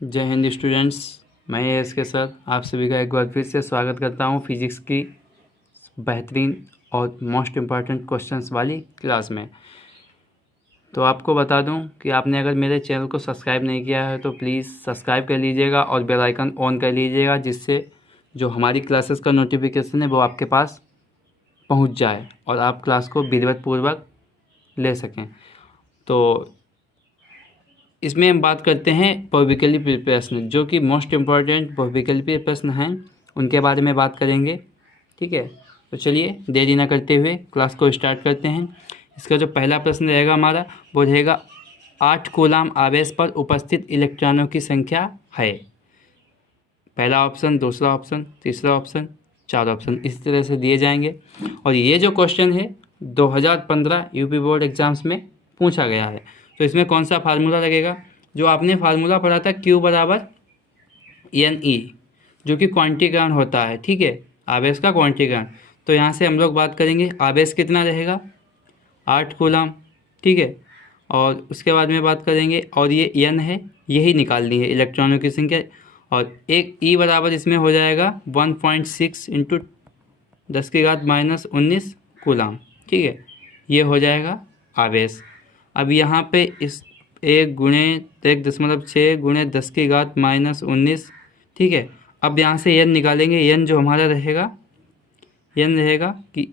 जय हिंद स्टूडेंट्स, मैं एस के सर आप सभी का एक बार फिर से स्वागत करता हूं फिजिक्स की बेहतरीन और मोस्ट इम्पॉर्टेंट क्वेश्चंस वाली क्लास में। तो आपको बता दूं कि आपने अगर मेरे चैनल को सब्सक्राइब नहीं किया है तो प्लीज़ सब्सक्राइब कर लीजिएगा और बेल आइकन ऑन कर लीजिएगा, जिससे जो हमारी क्लासेस का नोटिफिकेशन है वो आपके पास पहुँच जाए और आप क्लास को विधिवतपूर्वक ले सकें। तो इसमें हम बात करते हैं बहुविकल्पी प्रश्न, जो कि मोस्ट इम्पॉर्टेंट बहुविकल्पी प्रश्न हैं, उनके बारे में बात करेंगे। ठीक है, तो चलिए देरी ना करते हुए क्लास को स्टार्ट करते हैं। इसका जो पहला प्रश्न रहेगा हमारा वो रहेगा 8 कूलाम आवेश पर उपस्थित इलेक्ट्रॉनों की संख्या है। पहला ऑप्शन, दूसरा ऑप्शन, तीसरा ऑप्शन, 4 ऑप्शन इस तरह से दिए जाएंगे। और ये जो क्वेश्चन है 2015 यूपी बोर्ड एग्जाम्स में पूछा गया है। तो इसमें कौन सा फार्मूला लगेगा? जो आपने फार्मूला पढ़ा था Q बराबर NE, जो कि क्वांटीकरण होता है। ठीक है, आवेश का क्वांटीकरण। तो यहाँ से हम लोग बात करेंगे आवेश कितना रहेगा, 8 कूलाम। ठीक है, और उसके बाद में बात करेंगे, और ये N है, यही निकालनी है इलेक्ट्रॉनों की संख्या। और एक E बराबर इसमें हो जाएगा 1.6 इंटू 10⁻⁻19 कूलाम। ठीक है, ये हो जाएगा आवेश। अब यहाँ पे इस 1.6 गुणे 10⁻⁻19। ठीक है, अब यहाँ से n निकालेंगे। n जो हमारा रहेगा, n रहेगा कि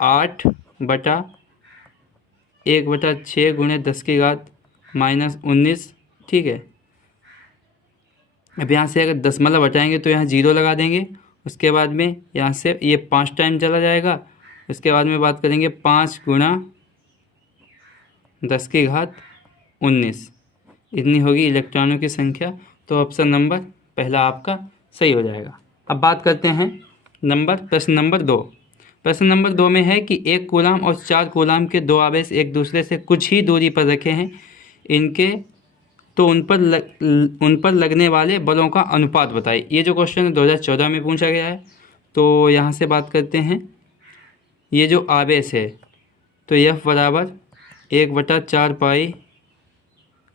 8/1/6 गुणे 10⁻⁻19। ठीक है, अब यहाँ से अगर दशमलव हटाएंगे तो यहाँ 0 लगा देंगे। उसके बाद में यहाँ से ये 5 टाइम चला जाएगा। उसके बाद में बात करेंगे 5 गुणा 10⁻19, इतनी होगी इलेक्ट्रॉनों की संख्या। तो ऑप्शन नंबर पहला आपका सही हो जाएगा। अब बात करते हैं प्रश्न नंबर 2। प्रश्न नंबर 2 में है कि 1 कूलाम और 4 कूलाम के दो आवेश एक दूसरे से कुछ ही दूरी पर रखे हैं, इनके तो उन पर लगने वाले बलों का अनुपात बताइए। ये जो क्वेश्चन 2014 में पूछा गया है। तो यहाँ से बात करते हैं, ये जो आवेश है तो F बराबर 1/4 पाई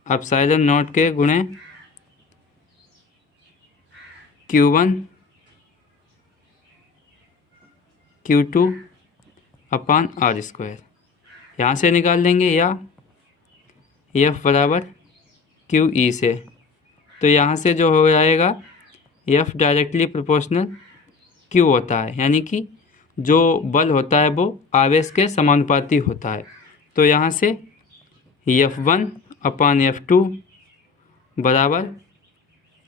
एप्सिलॉन नॉट के गुणे Q1 Q2 अपान R²। यहाँ से निकाल लेंगे, या F बराबर QE से। तो यहाँ से जो हो जाएगा F डायरेक्टली प्रोपोर्शनल Q होता है, यानी कि जो बल होता है वो आवेश के समानुपाती होता है। तो यहाँ से F1 अपान F2 बराबर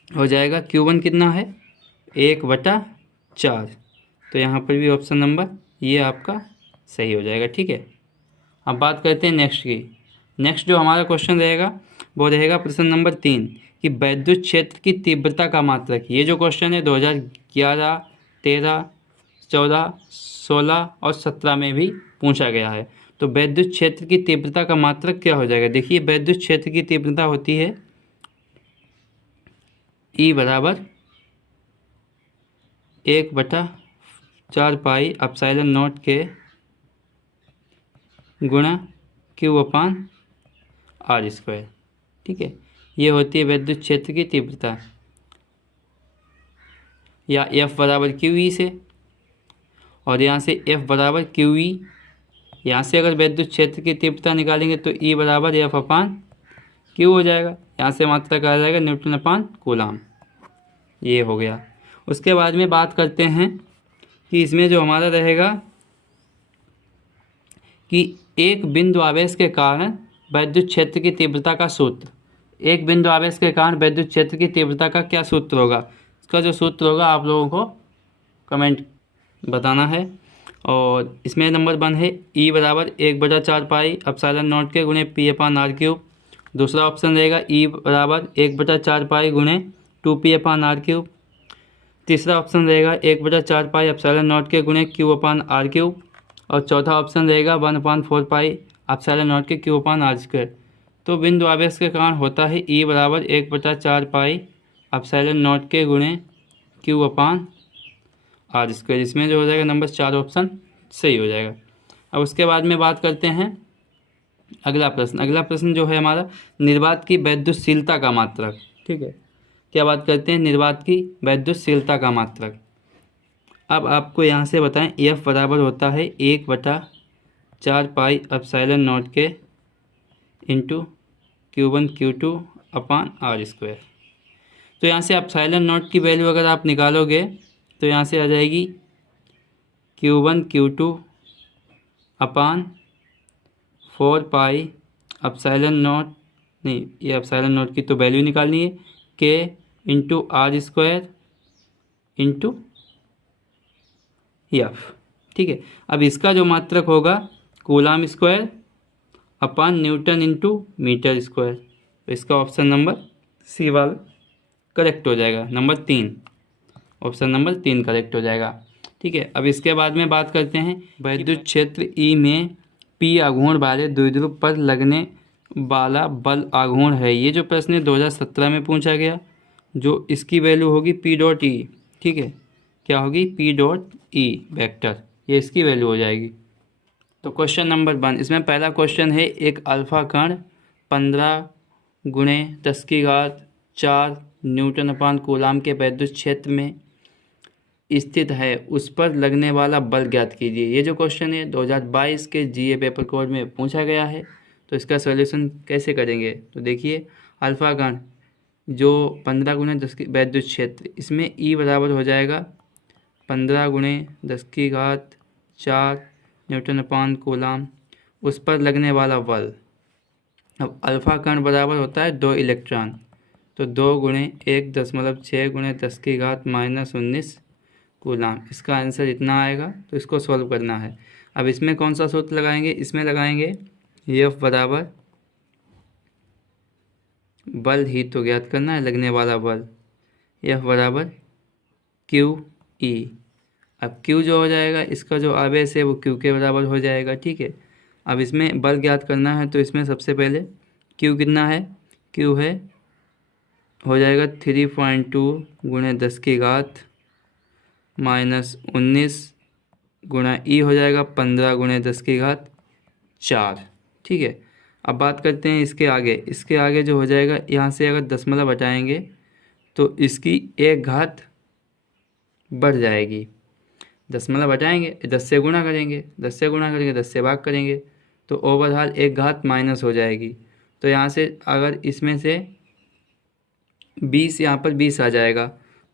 हो जाएगा Q1 कितना है, 1/4। तो यहाँ पर भी ऑप्शन नंबर ये आपका सही हो जाएगा। ठीक है, अब बात करते हैं नेक्स्ट की। नेक्स्ट जो हमारा क्वेश्चन रहेगा वो रहेगा प्रश्न नंबर 3 कि वैद्युत क्षेत्र की तीव्रता का मात्रक। ये जो क्वेश्चन है 2011, 13, 14, 16 और 17 में भी पूछा गया है। तो वैद्युत क्षेत्र की तीव्रता का मात्रक क्या हो जाएगा? देखिए, वैद्युत क्षेत्र की तीव्रता होती है E बराबर 1/4 पाई एप्सिलॉन नॉट के गुणा Q अपान R²। ठीक है, ये होती है वैद्युत क्षेत्र की तीव्रता, या F बराबर QE से। और यहाँ से F बराबर QE, यहाँ से अगर वैद्युत क्षेत्र की तीव्रता निकालेंगे तो E बराबर F अपान Q हो जाएगा। यहाँ से मात्रक आ जाएगा न्यूटन अपान कूलाम। ये हो गया। उसके बाद में बात करते हैं कि इसमें जो हमारा रहेगा कि एक बिंदु आवेश के कारण वैद्युत क्षेत्र की तीव्रता का सूत्र। एक बिंदु आवेश के कारण वैद्युत क्षेत्र की तीव्रता का क्या सूत्र होगा? इसका जो सूत्र होगा आप लोगों को कमेंट बताना है। और इसमें नंबर 1 है E बराबर 1/4 पाई एप्सिलॉन नॉट के गुणे P अपान R³। दूसरा ऑप्शन रहेगा E बराबर 1/4 पाई गुणे 2P अपान R³। तीसरा ऑप्शन रहेगा 1/4 पाई एप्सिलॉन नॉट के गुणे Q अपान R³। और चौथा ऑप्शन रहेगा 1/4 पाई एप्सिलॉन नॉट के Q अपान R²। तो बिंदु आवेश के कारण होता है E बराबर 1/4 पाई एप्सिलॉन नॉट के गुणे Q अपान R²। इसमें जो हो जाएगा नंबर 4 ऑप्शन सही हो जाएगा। अब उसके बाद में बात करते हैं अगला प्रश्न जो है हमारा निर्वात की वैद्युतशीलता का मात्रक। ठीक है, क्या बात करते हैं, निर्वात की वैद्युतशीलता का मात्रक। अब आपको यहाँ से बताएं एफ बराबर होता है 1/4 पाई एप्सिलॉन नॉट के into Q1 Q2 upon r square. तो यहाँ से एप्सिलॉन नॉट की वैल्यू अगर आप निकालोगे तो यहाँ से आ जाएगी Q1 Q2 upon 4 pi epsilon not, नहीं ये एप्सिलॉन नॉट की तो वैल्यू निकालनी है, k into r square into f. ठीक है, अब इसका जो मात्रक होगा coulomb square upon newton into metre square. तो इसका ऑप्शन नंबर सी वाला करेक्ट हो जाएगा, नंबर 3, ऑप्शन नंबर 3 करेक्ट हो जाएगा। ठीक है, अब इसके बाद में बात करते हैं विद्युत क्षेत्र ई में पी आघूर्ण वाले द्विध्रुव पर लगने वाला बल आघूर्ण है। ये जो प्रश्न 2017 में पूछा गया, जो इसकी वैल्यू होगी पी डॉट ई। ठीक है, क्या होगी, पी डॉट ई वेक्टर, ये इसकी वैल्यू हो जाएगी। तो क्वेश्चन नंबर 1, इसमें पहला क्वेश्चन है एक अल्फा कण 15 गुणे 10⁴ न्यूटन अपान कूलाम के विद्युत क्षेत्र में स्थित है, उस पर लगने वाला बल ज्ञात कीजिए। ये जो क्वेश्चन है 2022 के जीए पेपर कोड में पूछा गया है। तो इसका सॉल्यूशन कैसे करेंगे, तो देखिए अल्फा कण जो 15 गुणे 10 की विद्युत क्षेत्र, इसमें ई बराबर हो जाएगा 15 गुणे 10⁴ न्यूटन अपान कूलाम, उस पर लगने वाला बल। अब अल्फा कण बराबर होता है 2 इलेक्ट्रॉन, तो 2 गुणे 1.6 गुणे 10⁻⁻19 कूलाम। इसका आंसर इतना आएगा, तो इसको सॉल्व करना है। अब इसमें कौन सा सूत्र लगाएंगे, इसमें लगाएंगे एफ बराबर बल ही तो ज्ञात करना है, लगने वाला बल, एफ बराबर क्यू ई। अब क्यू जो हो जाएगा, इसका जो आवेश है वो क्यू के बराबर हो जाएगा। ठीक है, अब इसमें बल ज्ञात करना है, तो इसमें सबसे पहले क्यू कितना है, क्यू है हो जाएगा 3.2 गुणे 10⁻⁻19 गुणा ई हो जाएगा 15 गुणे 10⁴। ठीक है, अब बात करते हैं इसके आगे। इसके आगे जो हो जाएगा, यहाँ से अगर दशमलव हटाएंगे तो इसकी 1 घात बढ़ जाएगी। दशमलव हटाएंगे, 10 से गुणा करेंगे, 10 से गुणा करेंगे, 10 से भाग करेंगे, तो ओवरऑल 1 घात माइनस हो जाएगी। तो यहाँ से अगर इसमें से 20, यहाँ पर 20 आ जाएगा,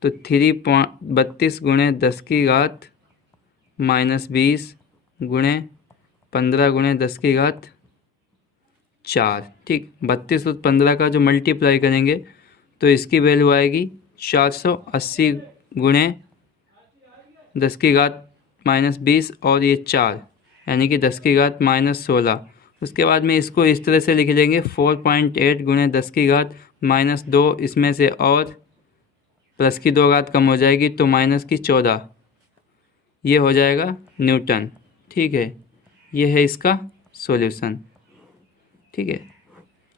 तो 32 गुणे 10⁻⁻20 गुणे 15 गुणे 10⁴। ठीक, 32 और 15 का जो मल्टीप्लाई करेंगे तो इसकी वैल्यू आएगी 480 गुणे 10⁻⁻20 और ये 4, यानी कि 10⁻⁻16। उसके बाद में इसको इस तरह से लिख लेंगे 4.8 गुणे 10⁻⁻2, इसमें से और प्लस की 2 घात कम हो जाएगी तो -14, ये हो जाएगा न्यूटन। ठीक है, ये है इसका सॉल्यूशन। ठीक है,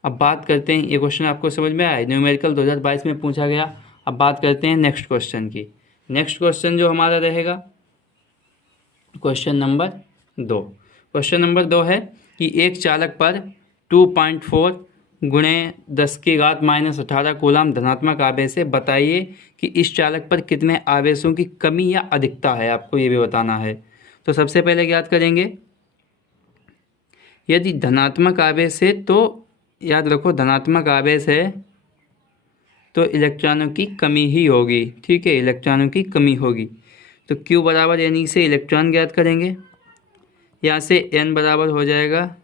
अब बात करते हैं, ये क्वेश्चन आपको समझ में आया, न्यूमेरिकल 2022 में पूछा गया। अब बात करते हैं नेक्स्ट क्वेश्चन की। नेक्स्ट क्वेश्चन जो हमारा रहेगा क्वेश्चन नंबर 2। क्वेश्चन नंबर 2 है कि एक चालक पर 2.4 गुणे 10⁻⁻18 कूलाम धनात्मक आवेश है, बताइए कि इस चालक पर कितने आवेशों की कमी या अधिकता है, आपको ये भी बताना है। तो सबसे पहले ज्ञात करेंगे, यदि धनात्मक आवेश है तो याद रखो धनात्मक आवेश है तो इलेक्ट्रॉनों की कमी ही होगी। ठीक है, इलेक्ट्रॉनों की कमी होगी। तो Q बराबर यानी से इलेक्ट्रॉन ज्ञात करेंगे, यहाँ से N बराबर हो जाएगा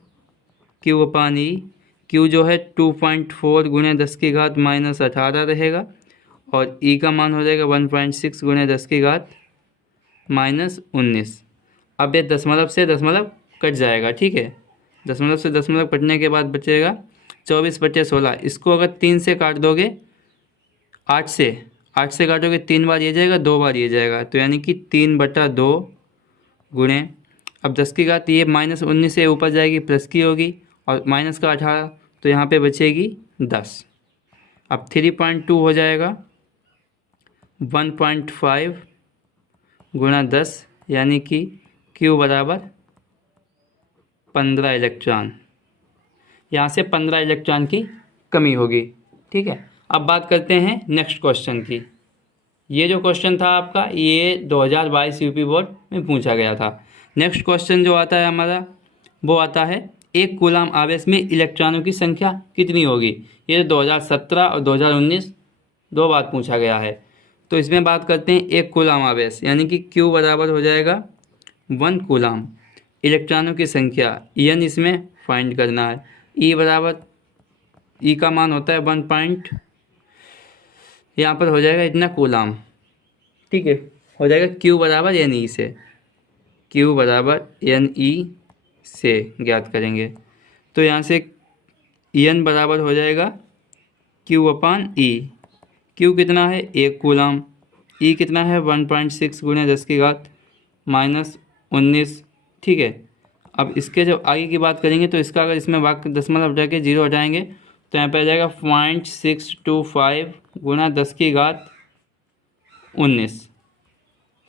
Q अपान ई। Q जो है 2.4 गुणे 10⁻⁻18 रहेगा और E का मान हो जाएगा 1.6 गुणे 10⁻⁻19। अब ये दशमलव से दशमलव कट जाएगा। ठीक है, दशमलव से दशमलव कटने के बाद बचेगा 24/16। इसको अगर 3 से काट दोगे, 8 से काटोगे 3 बार ये जाएगा, 2 बार ये जाएगा, तो यानी कि 3/2 गुणे, अब 10 की घात ये -19 से ऊपर जाएगी, प्लस की होगी और माइनस का 18, तो यहाँ पे बचेगी 10। अब 3.2 हो जाएगा 1.5 गुणा 10, यानी कि Q बराबर 15 इलेक्ट्रॉन। यहाँ से 15 इलेक्ट्रॉन की कमी होगी। ठीक है, अब बात करते हैं नेक्स्ट क्वेश्चन की। ये जो क्वेश्चन था आपका, ये 2022 यूपी बोर्ड में पूछा गया था। नेक्स्ट क्वेश्चन जो आता है हमारा, वो आता है एक कूलाम आवेश में इलेक्ट्रॉनों की संख्या कितनी होगी। ये 2017 और 2019 दो बार पूछा गया है। तो इसमें बात करते हैं एक कूलाम आवेश, यानी कि Q बराबर हो जाएगा 1 कूलाम। इलेक्ट्रॉनों की संख्या N इसमें फाइंड करना है। E बराबर, E का मान होता है 1 पॉइंट, यहाँ पर हो जाएगा इतना कूलाम। ठीक है, हो जाएगा Q बराबर NE से, Q बराबर NE से ज्ञात करेंगे। तो यहाँ से N बराबर हो जाएगा Q अपान E। Q कितना है 1 कूलाम, E कितना है 1.6 गुणे 10 की घात -19। ठीक है, अब इसके जब आगे की बात करेंगे तो इसका अगर इसमें भाग दशमलव हटा के 0 हटाएंगे तो यहाँ पे आ जाएगा 0.625 गुणा 10 की घात 19।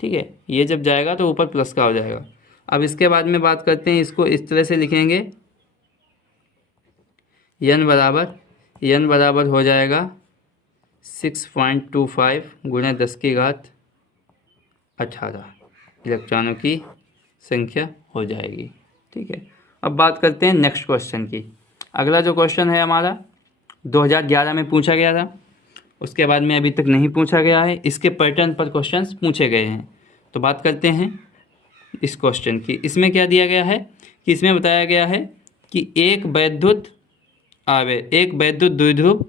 ठीक है, ये जब जाएगा तो ऊपर प्लस का हो जाएगा। अब इसके बाद में बात करते हैं, इसको इस तरह से लिखेंगे, n बराबर हो जाएगा 6.25 गुणा 10 की घात 18 इलेक्ट्रॉनों की संख्या हो जाएगी। ठीक है, अब बात करते हैं नेक्स्ट क्वेश्चन की। अगला जो क्वेश्चन है हमारा 2011 में पूछा गया था, उसके बाद में अभी तक नहीं पूछा गया है। इसके पैटर्न पर क्वेश्चंस पूछे गए हैं। तो बात करते हैं इस क्वेश्चन की। इसमें क्या दिया गया है कि इसमें बताया गया है कि एक वैद्युत द्विध्रुव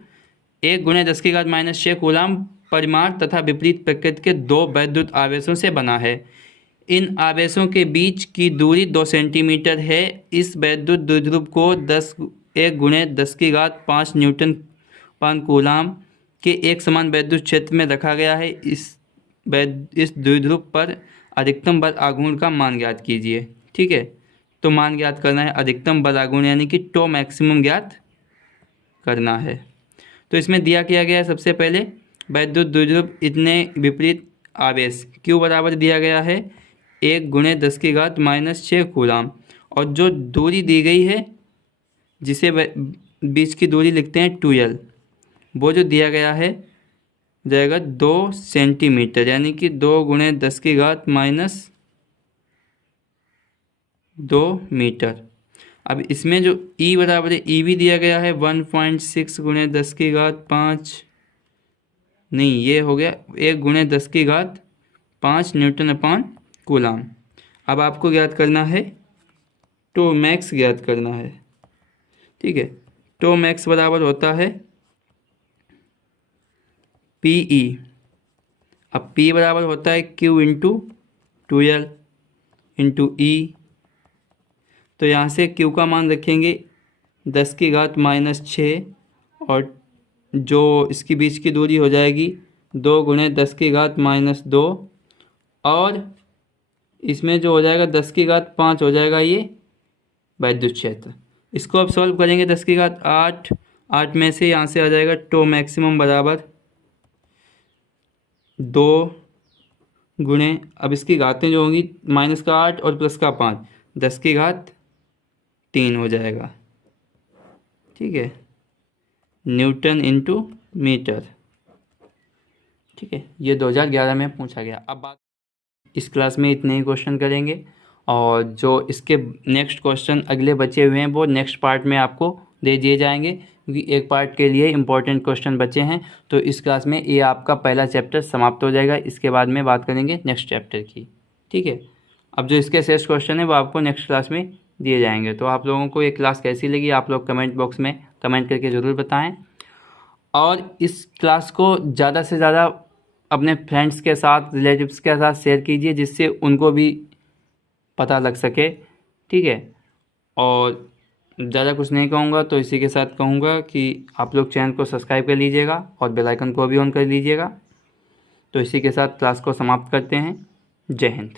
1 गुणे 10 की घात -6 कूलाम परिमाण तथा विपरीत प्रकृति के 2 वैद्युत आवेशों से बना है। इन आवेशों के बीच की दूरी 2 सेंटीमीटर है। इस वैद्युत द्विध्रुव को 1 गुणे 10 की घात 5 न्यूटन पान कूलाम के एक समान वैद्युत क्षेत्र में रखा गया है। इस द्विध्रुव पर अधिकतम बल आघूर्ण का मान ज्ञात कीजिए। ठीक है, तो मान ज्ञात करना है अधिकतम बल आघूर्ण, यानी कि टो मैक्सिमम ज्ञात करना है। तो इसमें दिया किया गया है सबसे पहले वैद्युत द्विध्रुव इतने विपरीत आवेश Q बराबर दिया गया है 1 गुणे 10 की घात -6 कूलाम, और जो दूरी दी गई है जिसे बीच की दूरी लिखते हैं 2L, वो जो दिया गया है जाएगा 2 सेंटीमीटर, यानी कि 2 गुणे 10 की घात -2 मीटर। अब इसमें जो E बराबर है, E भी दिया गया है 1.6 गुणे 10 की घात 5, नहीं ये हो गया 1 गुणे 10 की घात 5 न्यूटन अपान कूलाम। अब आपको ज्ञात करना है टो मैक्स ज्ञात करना है। ठीक है, टो मैक्स बराबर होता है PE। अब P बराबर होता है Q into 2L into E। तो यहाँ से Q का मान रखेंगे 10 की घात -6, और जो इसकी बीच की दूरी हो जाएगी 2 गुणे 10 की घात -2, और इसमें जो हो जाएगा 10 की घात 5 हो जाएगा ये वैद्युत क्षेत्र। इसको अब सॉल्व करेंगे 10 की घात 8 में से यहाँ से आ जाएगा टो मैक्सिमम बराबर 2 गुणे, अब इसकी घातें जो होंगी -8 और +5, 10 की घात 3 हो जाएगा। ठीक है, न्यूटन इंटू मीटर। ठीक है, ये 2011 में पूछा गया। अब बात, इस क्लास में इतने ही क्वेश्चन करेंगे, और जो इसके नेक्स्ट क्वेश्चन अगले बचे हुए हैं वो नेक्स्ट पार्ट में आपको दे दिए जाएंगे, क्योंकि एक पार्ट के लिए इंपॉर्टेंट क्वेश्चन बचे हैं। तो इस क्लास में ये आपका पहला चैप्टर समाप्त हो जाएगा। इसके बाद में बात करेंगे नेक्स्ट चैप्टर की। ठीक है, अब जो इसके शेष क्वेश्चन है वो आपको नेक्स्ट क्लास में दिए जाएंगे। तो आप लोगों को ये क्लास कैसी लगी आप लोग कमेंट बॉक्स में कमेंट करके ज़रूर बताएं, और इस क्लास को ज़्यादा से ज़्यादा अपने फ्रेंड्स के साथ, रिलेटिव्स के साथ शेयर कीजिए, जिससे उनको भी पता लग सके। ठीक है, और ज़्यादा कुछ नहीं कहूँगा, तो इसी के साथ कहूँगा कि आप लोग चैनल को सब्सक्राइब कर लीजिएगा और बेल आइकन को भी ऑन कर लीजिएगा। तो इसी के साथ क्लास को समाप्त करते हैं। जय हिंद।